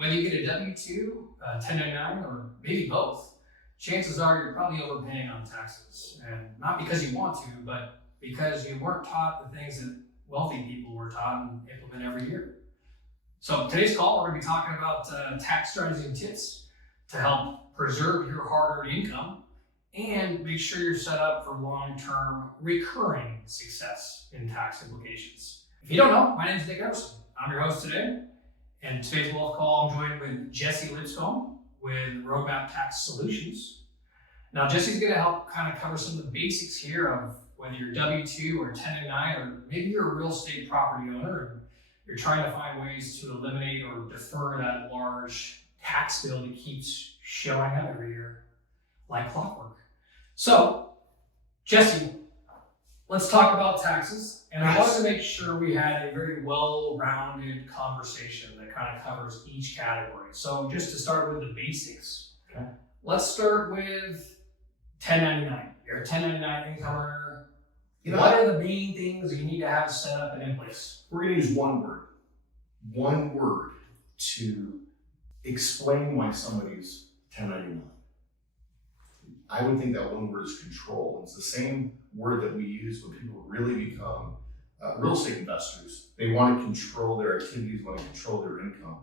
Whether you get a W-2, 1099, or maybe both, chances are you're probably overpaying on taxes. And not because you want to, but because you weren't taught the things that wealthy people were taught and implement every year. So today's call, we're going to be talking about tax strategies and tips to help preserve your hard-earned income and make sure you're set up for long-term recurring success in tax implications. If you don't know, my name is Emerson. I'm your host today. And today's wealth call, I'm joined with Jesse Lipscomb with Roadmap Tax Solutions. Now, Jesse's going to help kind of cover some of the basics here of whether you're W-2 or 1099, or maybe you're a real estate property owner and you're trying to find ways to eliminate or defer that large tax bill that keeps showing up every year like clockwork. So, Jesse, let's talk about taxes. And I wanted to make sure we had a very well-rounded conversation that kind of covers each category. So just to start with the basics, okay. Let's start with 1099. You're a 1099 income earner. What are the main things you need to have set up and in place? We're going to use one word to explain why somebody's 1099. I would think that one word is control. It's the same word that we use when people really become real estate investors. They want to control their activities, want to control their income.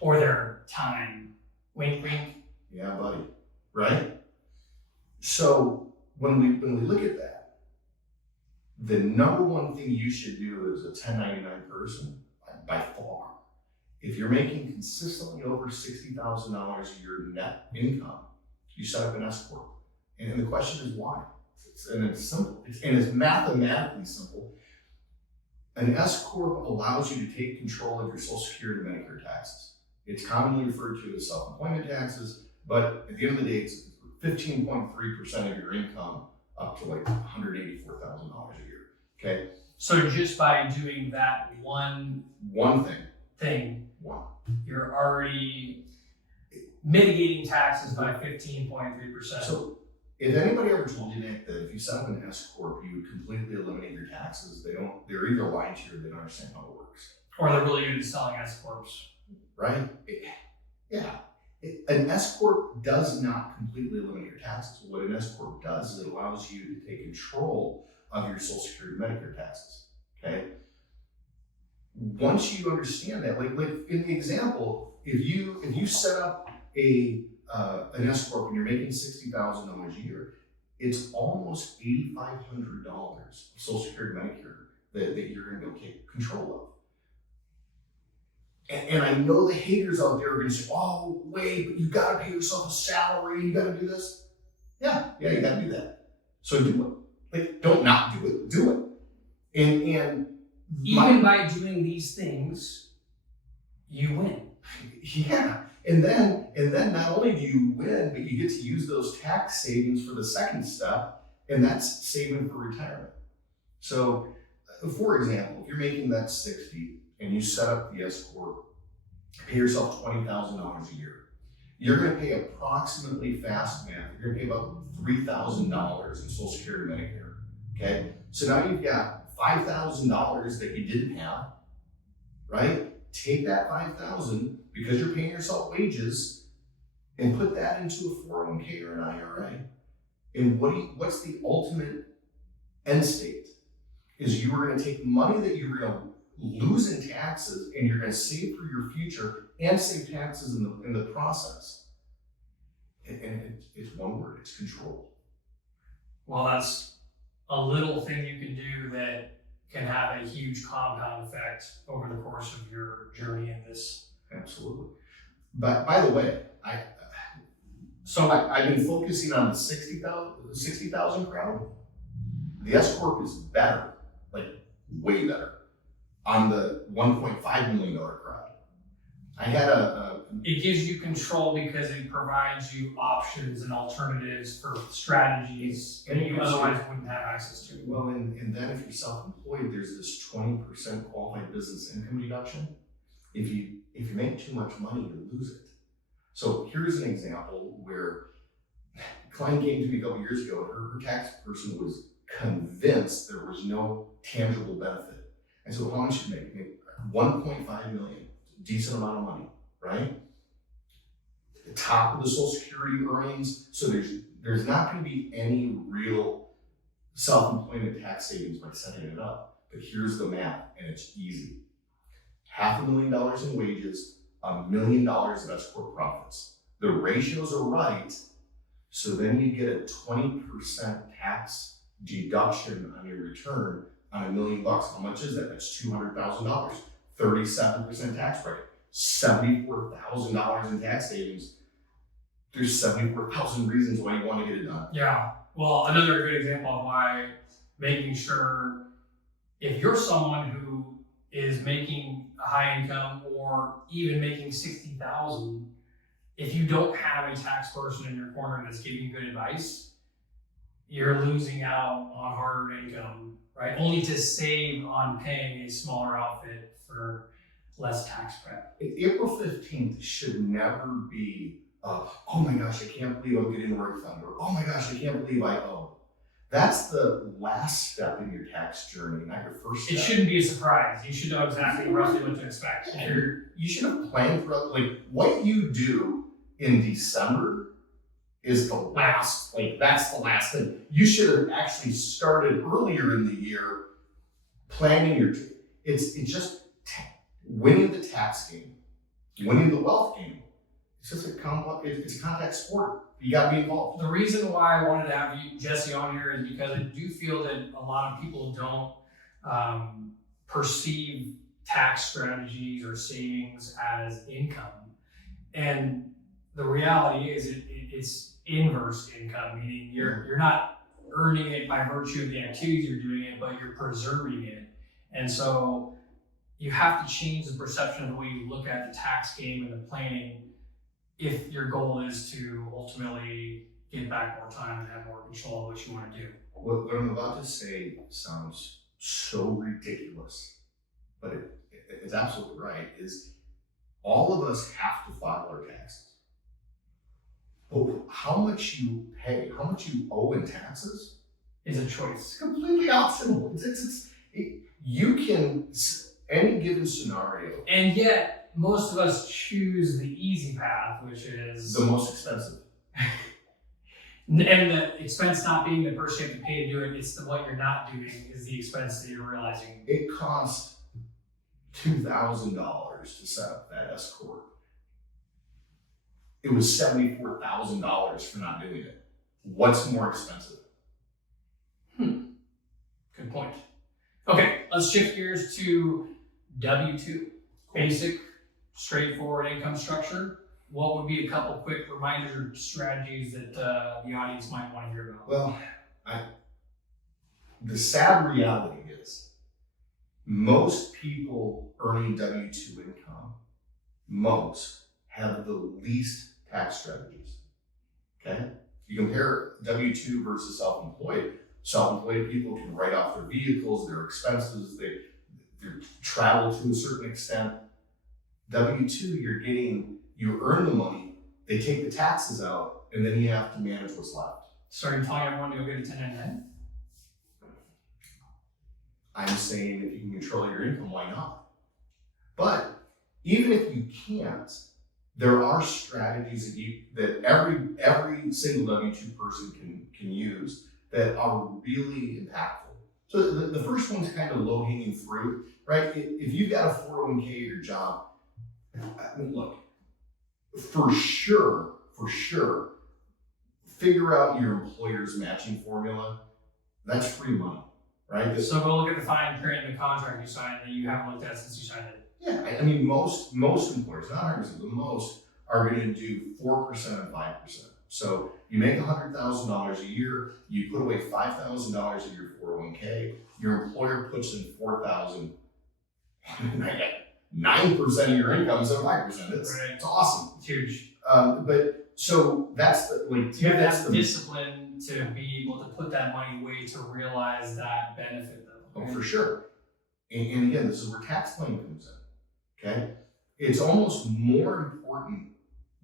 Or their time. Wink, wink. Yeah, buddy. Right? So when we look at that, the number one thing you should do as a 1099 person, by far, if you're making consistently over $60,000 a year net income, you set up an S Corp. And the question is why? It's simple. It's mathematically simple. An S Corp allows you to take control of your Social Security and Medicare taxes. It's commonly referred to as self-employment taxes, but at the end of the day, it's 15.3% of your income up to like $184,000 a year. Okay. So just by doing that one thing, you're already mitigating taxes by 15.3%. So if anybody ever told you, Nick, that if you set up an S Corp, you would completely eliminate your taxes, they're either lying to you or they don't understand how it works. Or they're really good at selling S Corps. Right? An S Corp does not completely eliminate your taxes. What an S Corp does is it allows you to take control of your Social Security and Medicare taxes. Okay? Once you understand that, like in the example, if you set up an S Corp and you're making $60,000 a year, it's almost $8,500 of Social Security and Medicare that you're going to take control of. And I know the haters out there are going to say, oh, wait, but you got to pay yourself a salary, you got to do this. Yeah, you got to do that. So do it. Like, don't not do it, do it. And even by doing these things, you win. Yeah. And then not only do you win, but you get to use those tax savings for the second step, and that's saving for retirement. So, for example, if you're making that 60 and you set up the S Corp, pay yourself $20,000 a year, you're going to pay approximately, fast math, you're going to pay about $3,000 in Social Security and Medicare. Okay, so now you've got $5,000 that you didn't have, right? Take that $5,000 because you're paying yourself wages and put that into a 401k or an IRA. And what's the ultimate end state? Is you are going to take money that you're going to lose in taxes and you're going to save for your future and save taxes in the process. And it's one word, it's control. Well, that's a little thing you can do that can have a huge compound effect over the course of your journey in this. Absolutely. But by the way, I've been focusing on the 60,000 crowd. The S Corp is better, like way better, on the $1.5 million crowd. I had it gives you control because it provides you options and alternatives for strategies that you otherwise wouldn't have access to. Well, and then if you're self-employed, there's this 20% qualified business income deduction. If you make too much money, you lose it. So here's an example where a client came to me a couple years ago. Her tax person was convinced there was no tangible benefit. I said, well, how much do you make? You make $1.5 million, decent amount of money, right? top of the Social Security earnings. So there's not going to be any real self-employment tax savings by setting it up. But here's the math, and it's easy. $500,000 in wages, $1 million of S corp profits. The ratios are right, so then you get a 20% tax deduction on your return on $1 million. How much is that? That's $200,000. 37% tax bracket. $74,000 in tax savings. There's 74,000 reasons why you want to get it done. Yeah. Well, another good example of why making sure if you're someone who is making a high income or even making 60,000, if you don't have a tax person in your corner that's giving you good advice, you're losing out on harder income, right? Only to save on paying a smaller outfit for less tax prep. April 15th should never be, oh my gosh, I can't believe I'm getting a refund, or oh my gosh, I can't believe I owe. That's the last step in your tax journey, not your first step. It shouldn't be a surprise. You should know exactly roughly what to expect. You should have planned for, like, what you do in December is the last, that's the last thing. You should have actually started earlier in the year planning your, it's just winning the tax game, winning the wealth game. It's just it's a contact sport. You got to be involved. The reason why I wanted to have you, Jesse, on here is because I do feel that a lot of people don't perceive tax strategies or savings as income. And the reality is it's inverse income, meaning you're not earning it by virtue of the activities you're doing it, but you're preserving it. And so you have to change the perception of the way you look at the tax game and the planning if your goal is to ultimately get back more time and have more control of what you want to do. What I'm about to say sounds so ridiculous, but it's absolutely right, is all of us have to file our taxes. But how much you pay, how much you owe in taxes is a choice. It's completely optional. You can, any given scenario. And yet, most of us choose the easy path, which is the most expensive. And the expense not being the person you have to pay to do it, it's what you're not doing is the expense that you're realizing. It costs $2,000 to set up that S corp. It was $74,000 for not doing it. What's more expensive? Good point. Okay, let's shift gears to W-2. Basic, straightforward income structure. What would be a couple quick reminders or strategies that the audience might want to hear about? Well, the sad reality is most people earning W-2 income, most have the least tax strategies. Okay? You compare W-2 versus self-employed. Self-employed people can write off their vehicles, their expenses, their travel to a certain extent. W-2, you earn the money, they take the taxes out, and then you have to manage what's left. So are you telling everyone to go get a 1099? I'm saying if you can control your income, why not? But even if you can't, there are strategies that every single W-2 person can use that are really impactful. So the first one's kind of low-hanging fruit, right? If you've got a 401k at your job, I mean, look, for sure, figure out your employer's matching formula. That's free money, right? So go look at the fine print in the contract you signed that you haven't looked at since you signed it. Yeah, I mean, most employers, not 100%, but most are going to do 4% and 5%. So you make $100,000 a year, you put away $5,000 in your 401k, your employer puts in $4,000, 9% of your income instead of 5%. It's awesome. It's huge. But so that's the, you have to have discipline to be able to put that money away to realize that benefit though. Oh, for sure. And again, this is where tax planning comes in. Okay? It's almost more important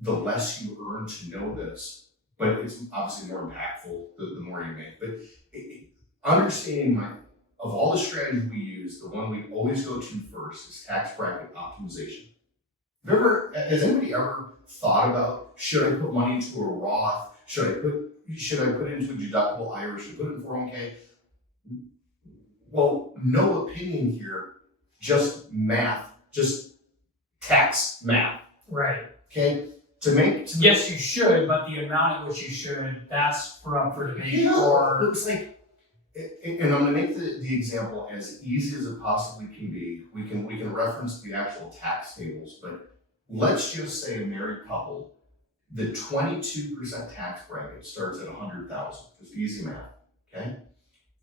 the less you earn to know this, but it's obviously more impactful the more you make. But understanding of all the strategies we use, the one we always go to first is tax bracket optimization. Has anybody ever thought about, should I put money into a Roth? Should I put it into a deductible IRA? Should I put it in 401k? Well, no opinion here, just math, just tax math. Right. Okay? Yes, you should, but the amount at which you should, that's up for debate. Yeah, Or it's like, and I'm going to make the example as easy as it possibly can be. We can reference the actual tax tables, but let's just say a married couple, the 22% tax bracket starts at $100,000, just easy math. Okay,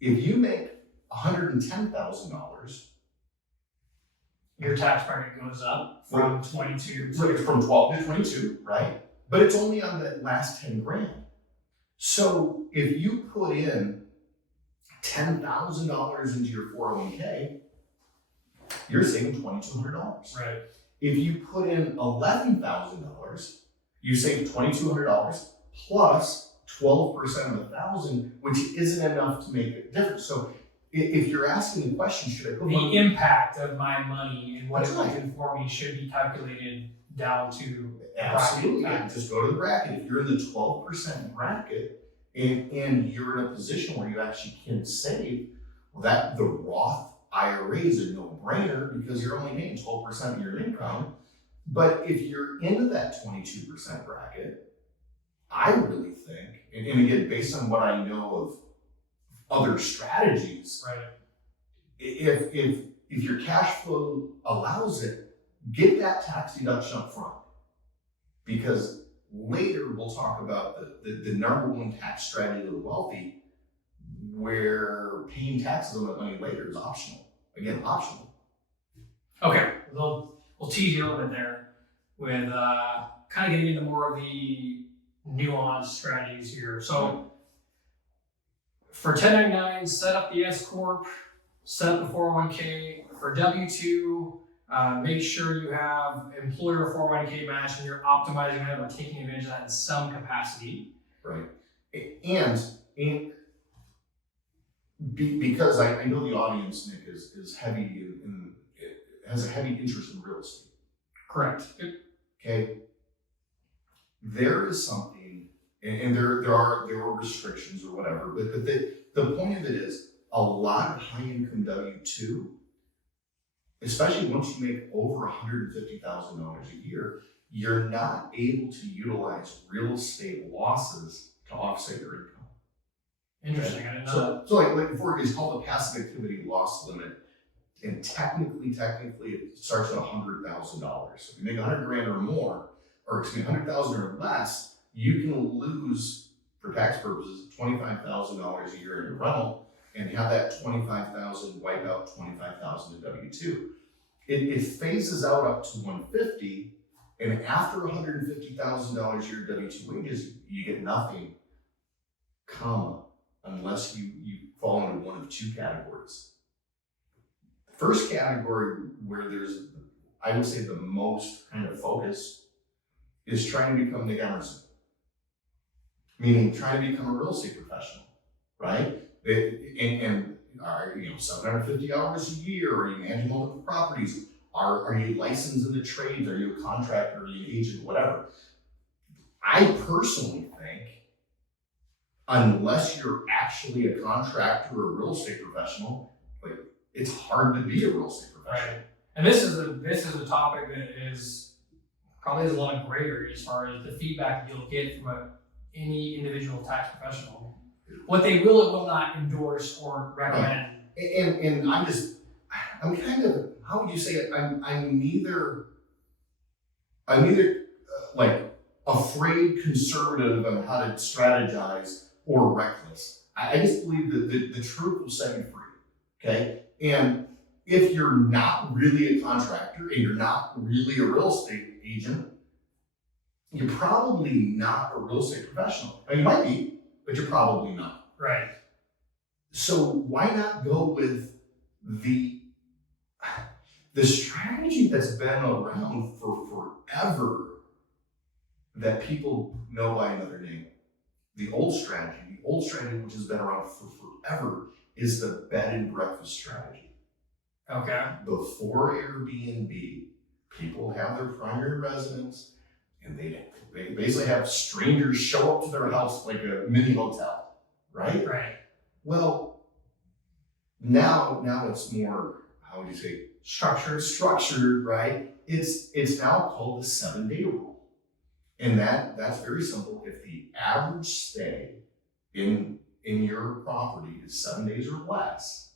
if you make $110,000, your tax bracket goes up from 22 from 12 to 22, right? But it's only on the last 10 grand. So if you put in $10,000 into your 401k, you're saving $2,200. Right. If you put in $11,000, you save $2,200 plus 12% of 1,000, which isn't enough to make a difference. So if you're asking the question, should I put the impact of my money and what it will do for me should be calculated down to absolutely, yeah. Just go to the bracket. If you're in the 12% bracket and you're in a position where you actually can save, well, that the Roth IRA is a no-brainer because you're only paying 12% of your income. But if you're into that 22% bracket, I really think, and again, based on what I know of other strategies, right? If your cash flow allows it, get that tax deduction up front. Because later we'll talk about the number one tax strategy of the wealthy, where paying taxes on that money later is optional. Again, optional. Okay, we'll tease you a little bit there with kind of getting into more of the nuanced strategies here. So for 1099, set up the S Corp, set up the 401k. For W2, make sure you have employer 401k match and you're optimizing that or taking advantage of that in some capacity. Right. And because I know the audience, Nick, is heavy has a heavy interest in real estate. Correct. Okay. There is something, and there are restrictions or whatever, but the point of it is a lot of high income W2, especially once you make over $150,000 a year, you're not able to utilize real estate losses to offset your income. Interesting. I didn't know that. So like for it's called the passive activity loss limit, and technically it starts at $100,000. So if you make 100 grand or more, or excuse me, 100,000 or less, you can lose, for tax purposes, $25,000 a year in your rental, and have that $25,000 wipe out $25,000 in W2. It phases out up to $150,000, and after $150,000 a year W2 wages, you get nothing, comma, unless you fall into one of two categories. The first category, where there's, I would say, the most kind of focus, is trying to become the Emerson. Meaning trying to become a real estate professional, right? And are $750 a year? Are you managing multiple properties? Are you licensed in the trades? Are you a contractor? Are you an agent? Whatever. I personally think, unless you're actually a contractor or a real estate professional, like, it's hard to be a real estate professional. Right. And this is a topic that is probably has a lot of gray area as far as the feedback you'll get from any individual tax professional. What they will or will not endorse or recommend. And I'm kind of, how would you say it? I'm neither like afraid conservative on how to strategize or reckless. I just believe that the truth will set you free. Okay. And if you're not really a contractor and you're not really a real estate agent, you're probably not a real estate professional. You might be, but you're probably not. Right. So why not go with the strategy that's been around for forever, that people know by another name? The old strategy, which has been around for forever, is the bed and breakfast strategy. Okay. Before Airbnb, people have their primary residence, and they basically have strangers show up to their house like a mini hotel, right? Right. Well, now it's more, how would you say, structured, right? It's now called the 7-day rule. And that's very simple. If the average stay in your property is 7 days or less,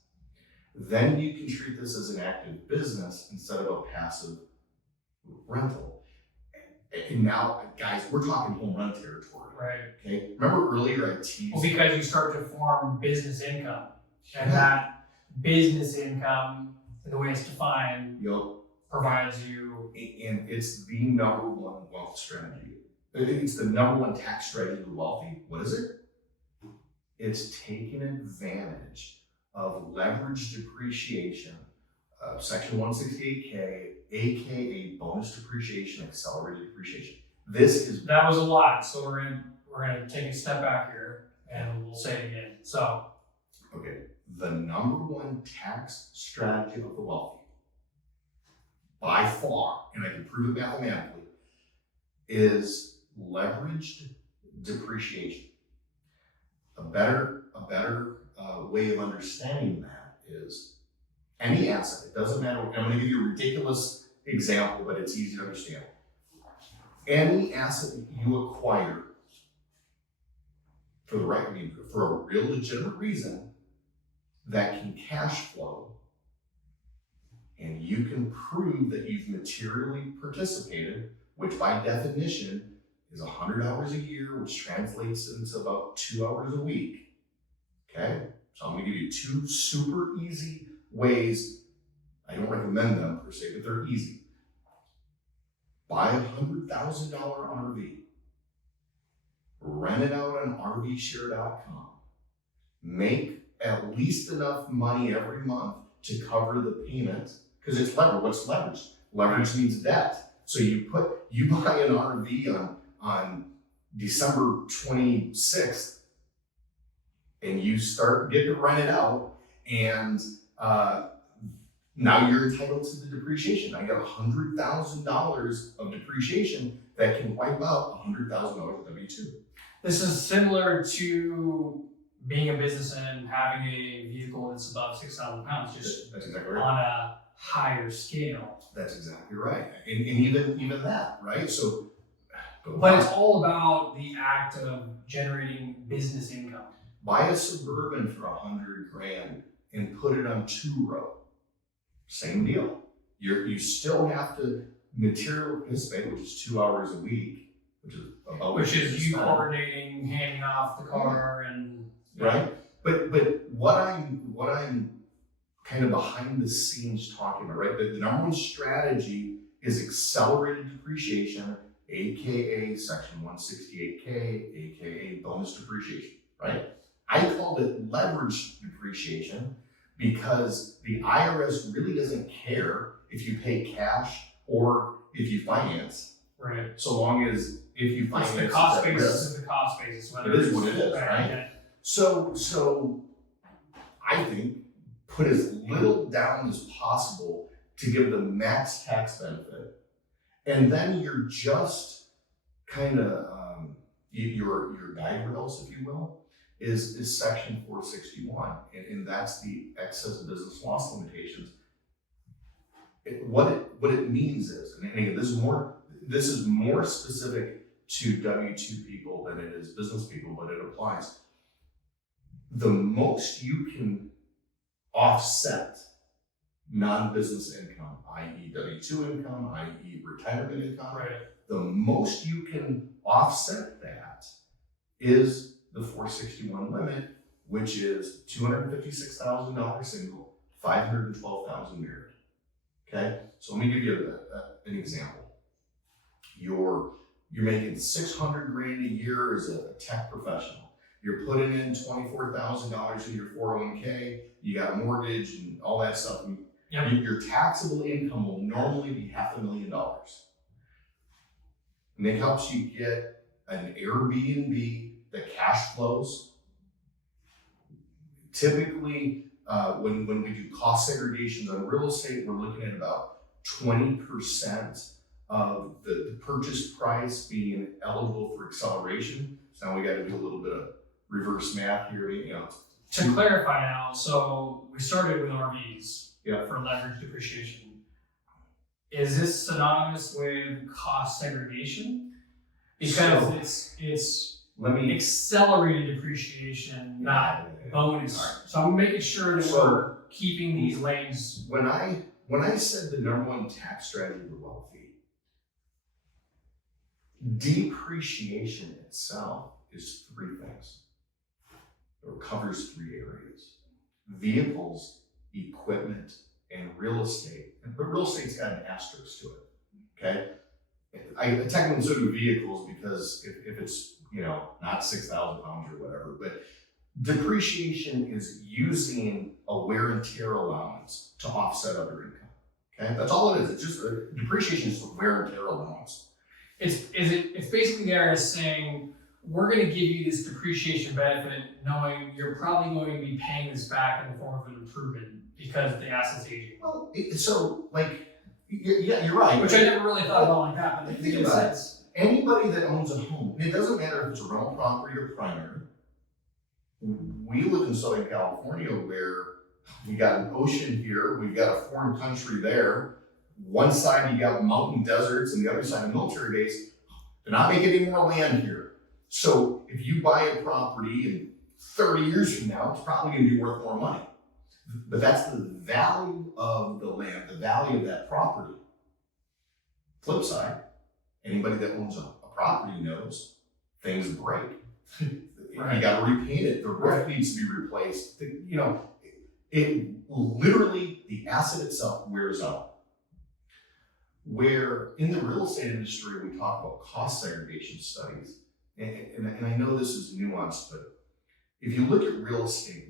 then you can treat this as an active business instead of a passive rental. And now, guys, we're talking home run territory. Right. Okay. Remember earlier I teased. Well, because you start to form business income, and that business income, the way it's defined, provides you. And it's the number one wealth strategy. It's the number one tax strategy of the wealthy. What is it? It's taking advantage of leveraged depreciation, Section 168K, aka bonus depreciation, accelerated depreciation. That was a lot, so we're gonna take a step back here and we'll say it again. So, okay, the number one tax strategy of the wealthy, by far, and I can prove it mathematically, is leveraged depreciation. A better way of understanding that is any asset. It doesn't matter. I'm going to give you a ridiculous example, but it's easy to understand. Any asset that you acquire for a real legitimate reason that can cash flow, and you can prove that you've materially participated, which by definition is 100 hours a year, which translates into about 2 hours a week. Okay? So I'm going to give you 2 super easy ways. I don't recommend them per se, but they're easy. Buy a $100,000 RV. Rent it out on RVshare.com. Make at least enough money every month to cover the payment, because it's leverage. What's leverage? Leverage means debt. So you buy an RV on December 26th, and you start getting it rented out, and now you're entitled to the depreciation. I got $100,000 of depreciation that can wipe out $100,000 of W-2. this is similar to being a business and having a vehicle that's above 6,000 pounds, just that's exactly right. on a higher scale. That's exactly right. And even that, right? So, but it's all about the act of generating business income. Buy a Suburban for $100,000 and put it on 2-row. Same deal. You still have to materially participate, which is 2 hours a week, which is you coordinating, handing off the car, and right. But what I'm kind of behind the scenes talking about, right? The number one strategy is accelerated depreciation, aka Section 168K, aka bonus depreciation, right? I called it leverage depreciation because the IRS really doesn't care if you pay cash or if you finance. Right. So long as if you finance, it's the cost basis is the cost basis. It is what it is, right? Yeah. So I think put as little down as possible to give the max tax benefit, and then you're just kind of your guide rails, if you will, is Section 461, and that's the excess business loss limitations. What it means is, and again, this is more specific to W-2 people than it is business people, but it applies. The most you can offset non-business income, i.e. W-2 income, i.e. retirement income, right. The most you can offset that is the 461 limit, which is $256,000 single, $512,000 married. Okay, so let me give you an example. You're making $600,000 a year as a tech professional. You're putting in $24,000 in your 401k. You got a mortgage and all that stuff. Yep. Your taxable income will normally be $500,000. And it helps you get an Airbnb that cash flows. Typically, when we do cost segregations on real estate, we're looking at about 20% of the purchase price being eligible for acceleration. So now we got to do a little bit of reverse math here. To clarify now, so we started with RVs Yeah. for leverage depreciation. Is this synonymous with cost segregation? Because it's accelerated depreciation, not bonus. So I'm making sure that we're keeping these lanes. When I said the number one tax strategy of the wealthy, depreciation itself is three things. It covers three areas: vehicles, equipment, and real estate. But real estate's got an asterisk to it. Okay, I technically so do vehicles because if it's not 6,000 pounds or whatever, but depreciation is using a wear and tear allowance to offset other income. Okay, that's all it is. It's just depreciation is a wear and tear allowance. It's basically the IRS saying, we're going to give you this depreciation benefit knowing you're probably going to be paying this back in the form of an improvement because the asset's aging. Well, yeah, you're right. Which I never really thought about like that, but it makes sense. Anybody that owns a home, and it doesn't matter if it's a rental property or primary. We live in Southern California where we got an ocean here, we've got a foreign country there. One side you got mountain deserts and the other side a military base. They're not making any more land here. So if you buy a property in 30 years from now, it's probably going to be worth more money. But that's the value of the land, the value of that property. Flip side, anybody that owns a property knows things break. Right. You got to repaint it. The roof needs to be replaced. It literally, the asset itself wears out. Where in the real estate industry, we talk about cost segregation studies. And I know this is nuanced, but if you look at real estate,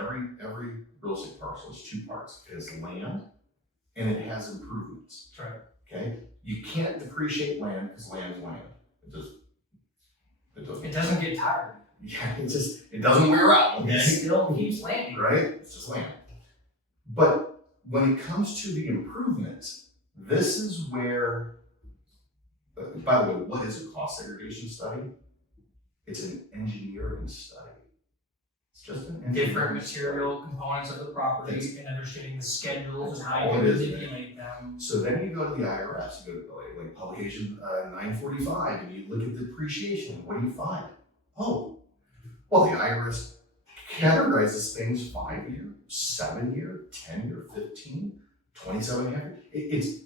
every real estate parcel has two parts. It has land and it has improvements. That's right. Okay? You can't depreciate land because land is land. It doesn't get tired. Yeah, it doesn't wear out. Okay? It still keeps landing. Right? It's just land. But when it comes to the improvements, this is where, by the way, what is a cost segregation study? It's an engineering study. It's just an different material components of the property and understanding the schedules and how you manipulate them. So then you go to the IRS, you go to like publication 945, and you look at the depreciation. What do you find? Oh, well, the IRS categorizes things 5 year, 7 year, 10 year, 15, 27 year. It's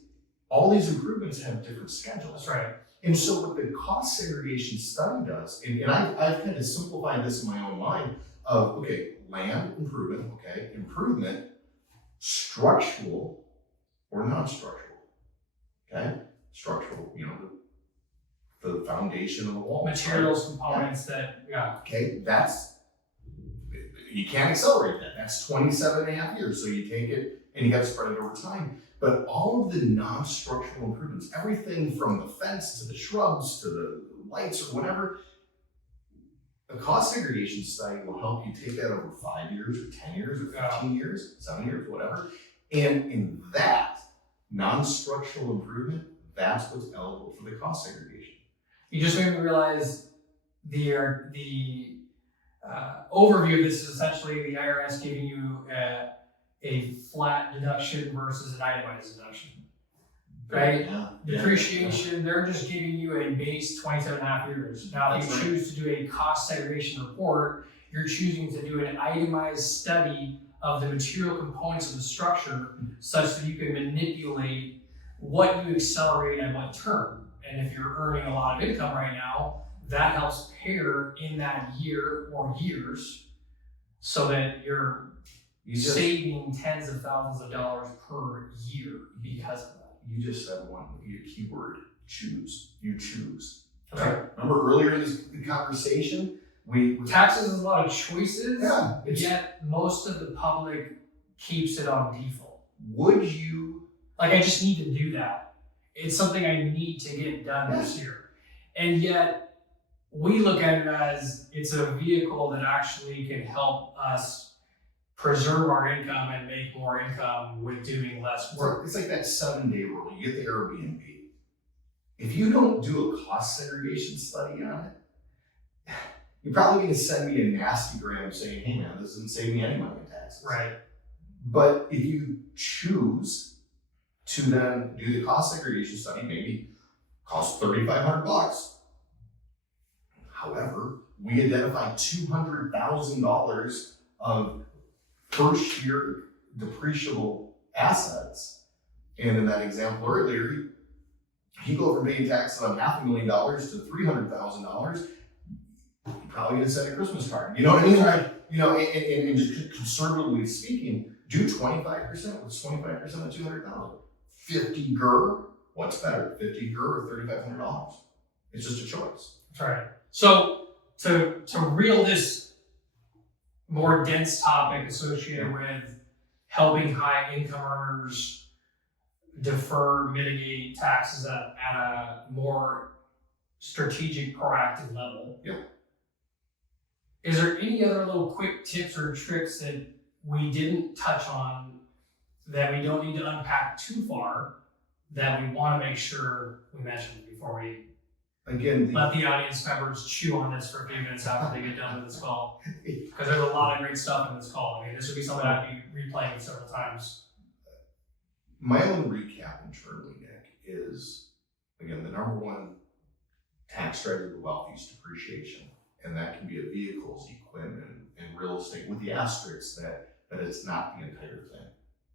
all these improvements have different schedules. That's right. And so what the cost segregation study does, and I've kind of simplified this in my own mind of, okay, land improvement, okay, improvement, structural or non-structural, okay? Structural, the foundation of the wall. Materials, components Okay, you can't accelerate that. That's 27 and a half years. So you take it and you got to spread it over time. But all of the non-structural improvements, everything from the fence to the shrubs to the lights or whatever, a cost segregation study will help you take that over 5 years or 10 years or 15 years, 7 years, whatever. And in that non-structural improvement, that's what's eligible for the cost segregation. You just made me realize the overview of this is essentially the IRS giving you a flat deduction versus an itemized deduction, right? Yeah. Depreciation, they're just giving you a base 27 and a half years. Now, if you choose to do a cost segregation report, you're choosing to do an itemized study of the material components of the structure such that you can manipulate what you accelerate and what term. And if you're earning a lot of income right now, that helps pair in that year or years so that you're saving tens of thousands of dollars per year because of that. You just said your keyword, choose. You choose. Okay. Remember earlier in this conversation, taxes is a lot of choices, yeah, yet most of the public keeps it on default. Would you? I just need to do that. It's something I need to get done this year. And yet, we look at it as it's a vehicle that actually can help us preserve our income and make more income with doing less work. It's like that 7-day rule. You get the Airbnb. If you don't do a cost segregation study on it, you're probably going to send me a nasty gram saying, hey man, this doesn't save me any money in taxes. Right. But if you choose to then do the cost segregation study, maybe cost $3,500. However, we identify $200,000 of first year depreciable assets. And in that example earlier, he go from paying taxes on $500,000 to $300,000. You're probably gonna send a Christmas card. You know what I mean? Like, you know, and just conservatively speaking, do 25%. What's 25% of 200,000? 50 GER. What's better, 50 GER or $3,500? It's just a choice. That's right. So to reel this more dense topic associated with helping high income earners defer, mitigate taxes at a more strategic, proactive level. Yeah. Is there any other little quick tips or tricks that we didn't touch on that we don't need to unpack too far that we want to make sure we mention before we let the audience members chew on this for a few minutes after they get done with this call? Because there's a lot of great stuff in this call. I mean, this would be something I'd be replaying several times. My own recap internally, Nick, is, again, the number one tax driver of the wealthy is depreciation. And that can be of vehicles, equipment, and real estate, with the asterisk that it's not the entire thing.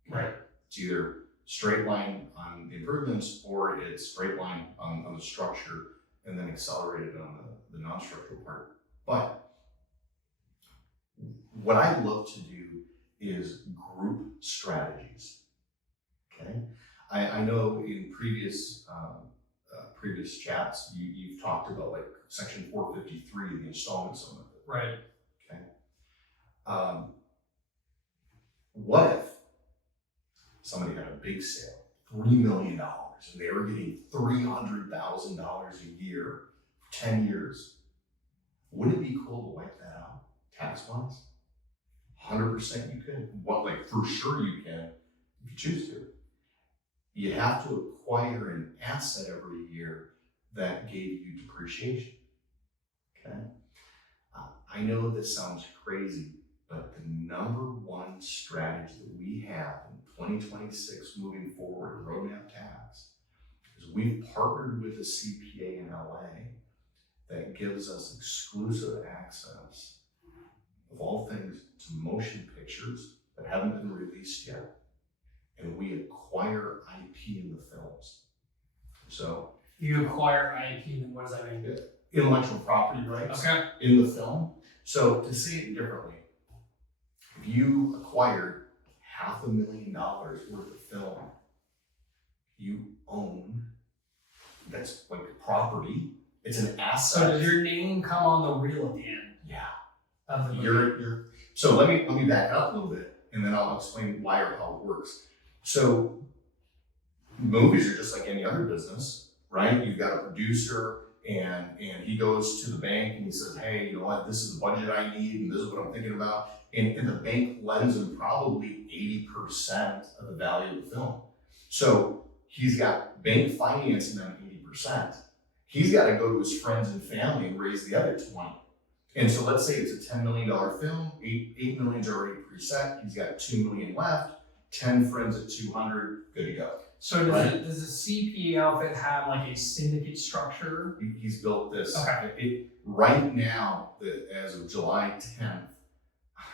Right. It's either straight line on the improvements or it's straight line on the structure and then accelerated on the non-structural part. But what I love to do is group strategies. Okay, I know in previous chats you've talked about like section 453, the installments on it. Right. Okay. What if somebody had a big sale, $3 million, and they were getting $300,000 a year for 10 years? Wouldn't it be cool to wipe that out tax-wise? 100% you can. Like for sure you can if you choose to. You have to acquire an asset every year that gave you depreciation. Okay. I know this sounds crazy, but the number one strategy that we have in 2026 moving forward, roadmap tax, is we've partnered with a CPA in LA that gives us exclusive access of all things to motion pictures that haven't been released yet. And we acquire IP in the films. So you acquire IP, then what does that mean? Intellectual property rights in the film. So to say it differently, if you acquired $500,000 worth of film, you own, that's like property. It's an asset. So does your name come on the reel at the end? Yeah. Of the movie? So let me back up a little bit, and then I'll explain why or how it works. So movies are just like any other business, right? You've got a producer and he goes to the bank and he says, hey, you know what, this is the budget I need and this is what I'm thinking about. And the bank lends him probably 80% of the value of the film. So he's got bank financing on 80%. He's got to go to his friends and family and raise the other 20. And so let's say it's a $10 million film, $8 million is already preset. He's got $2 million left. 10 friends at 200, good to go. So does the CPA outfit have like a syndicate structure? He's built this. Okay. Right now, as of July 10th,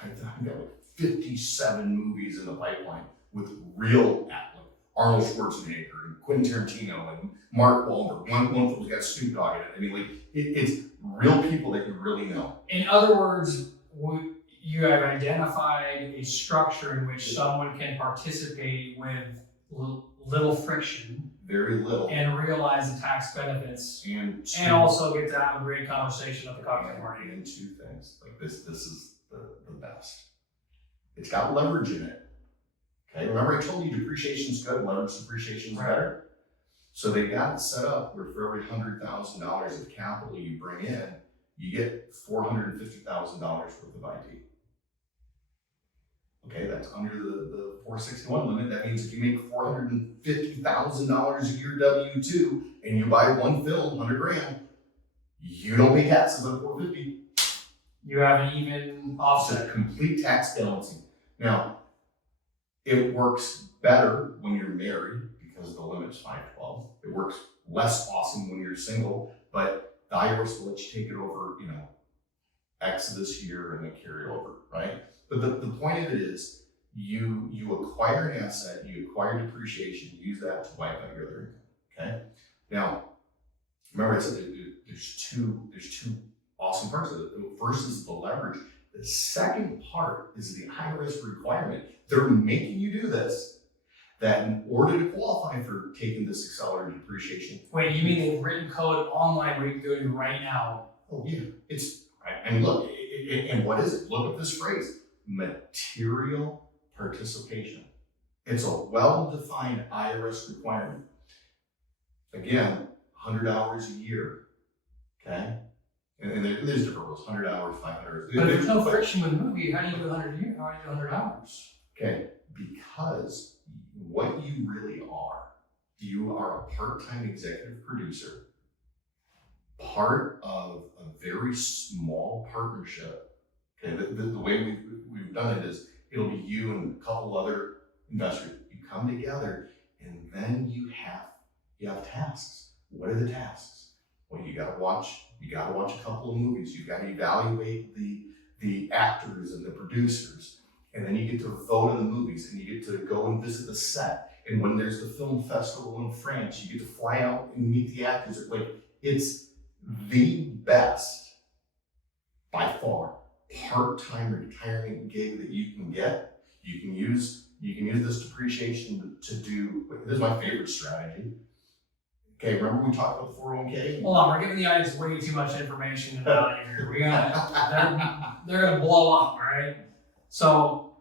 I've got like 57 movies in the pipeline with real Arnold Schwarzenegger and Quentin Tarantino and Mark Wahlberg. One of them's got Snoop Dogg in it. I mean, like it's real people that you really know. In other words, you have identified a structure in which someone can participate with little friction, very little, and realize the tax benefits, and also get to have a great conversation at the cocktail party. And two things, like this is the best. It's got leverage in it. Okay, remember I told you depreciation's good, leverage depreciation's better. So they got it set up where for every $100,000 of capital you bring in, you get $450,000 worth of IP. Okay, that's under the 461 limit. That means if you make $450,000 a year W-2 and you buy one film, 100 grand, you don't pay taxes on 450. You have an even It's offset. a complete tax penalty. Now, it works better when you're married because the limit's 512. It works less awesome when you're single, but the IRS will let you take it over, X this year and then carry over, right? But the point of it is you acquire an asset, you acquire depreciation, use that to wipe out your other income, okay? Now, remember I said there's two awesome parts of it. The first is the leverage. The second part is the IRS requirement. They're making you do this, that in order to qualify for taking this accelerated depreciation. Wait, you mean they've written code online where you can do it right now? Oh yeah, it's, and look, and what is it? Look at this phrase, material participation. It's a well-defined IRS requirement. Again, 100 hours a year, okay? And there's different rules, 100 hours, 500 hours. But if there's no friction with the movie, how do you do 100 a year? How do you do 100 hours? Okay, because what you are a part-time executive producer, part of a very small partnership. Okay, the way we've done it is it'll be you and a couple other investors. You come together, and then you have tasks. What are the tasks? Well, you gotta watch a couple of movies. You gotta evaluate the actors and the producers, and then you get to vote on the movies, and you get to go and visit the set. And when there's the film festival in France, you get to fly out and meet the actors. Like, it's the best, by far, part-time retirement gig that you can get. You can use this depreciation to do. This is my favorite strategy. Okay, remember we talked about the 401k? Hold on, we're giving the audience way too much information and value here. They're gonna blow up, right? So,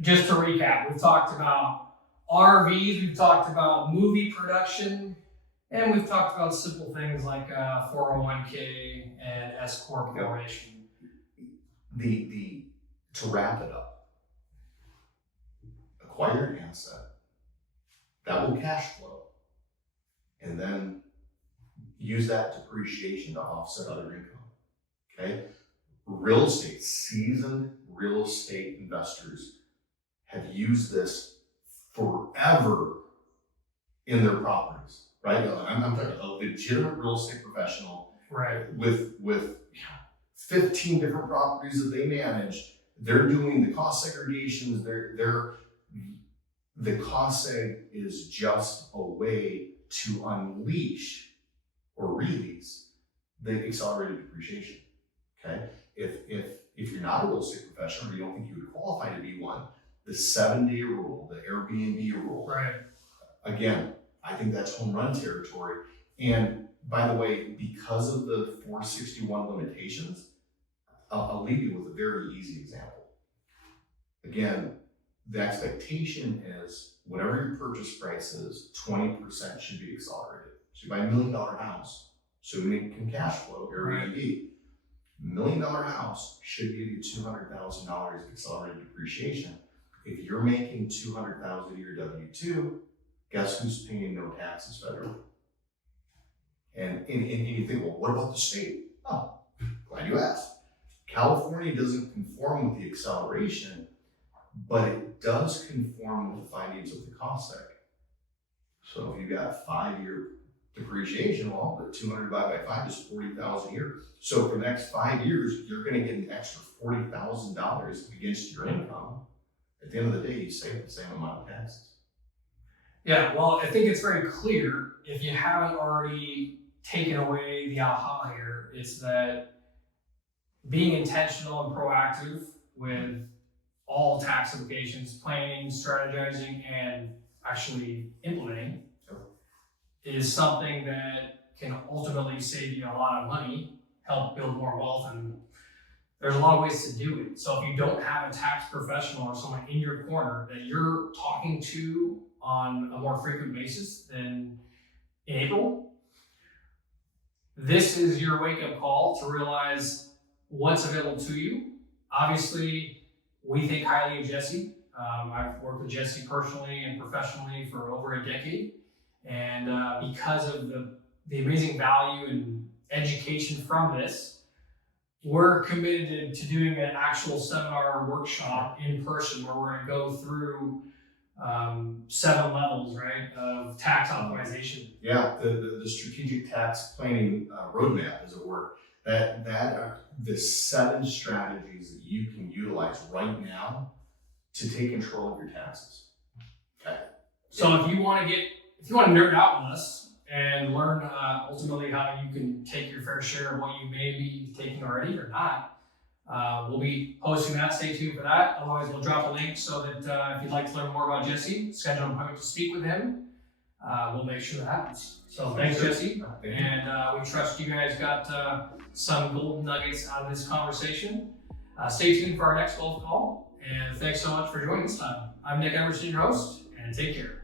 just to recap, we've talked about RVs, we've talked about movie production, and we've talked about simple things like 401k and S corp formation. To wrap it up, acquire an asset that will cash flow, and then use that depreciation to offset other income. Okay, real estate, seasoned real estate investors have used this forever in their properties, right? I'm talking a legitimate real estate professional, right? With 15 different properties that they manage. They're doing the cost segregations. The cost seg is just a way to unleash or release the accelerated depreciation. Okay, if you're not a real estate professional or you don't think you would qualify to be one, the 7-day rule, the Airbnb rule, right? Again, I think that's home run territory. And by the way, because of the 461 limitations, I'll leave you with a very easy example. Again, the expectation is whatever your purchase price is, 20% should be accelerated. So you buy $1 million house, assuming it can cash flow, Airbnb, $1 million house should give you $200,000 of accelerated depreciation. If you're making $200,000 a year W-2, guess who's paying no taxes federally? And you think, well, what about the state? Oh, glad you asked. California doesn't conform with the acceleration, but it does conform with the findings of the cost seg. So if you've got 5-year depreciation, well, the 200 divided by 5 is 40,000 a year. So for the next 5 years, you're going to get an extra $40,000 against your income. At the end of the day, you save the same amount of taxes. Yeah, well, I think it's very clear, if you haven't already taken away the aha here, it's that being intentional and proactive with all tax implications, planning, strategizing, and actually implementing is something that can ultimately save you a lot of money, help build more wealth, and there's a lot of ways to do it. So if you don't have a tax professional or someone in your corner that you're talking to on a more frequent basis than in April, this is your wake-up call to realize what's available to you. Obviously, We think highly of Jesse. I've worked with Jesse personally and professionally for over a decade. And because of the amazing value and education from this, we're committed to doing an actual seminar workshop in person where we're going to go through 7 levels, right, of tax optimization. Yeah, the strategic tax planning roadmap, as it were, that are the 7 strategies that you can utilize right now to take control of your taxes. Okay. So if you want to nerd out with us and learn ultimately how you can take your fair share of what you may be taking already or not, we'll be posting that. Stay tuned for that. Otherwise, we'll drop a link so that if you'd like to learn more about Jesse, schedule an appointment to speak with him. We'll make sure that happens. So thanks, Jesse. And we trust you guys got some golden nuggets out of this conversation. Stay tuned for our next golf call. And thanks so much for joining this time. I'm Nick Emerson, your host, and take care.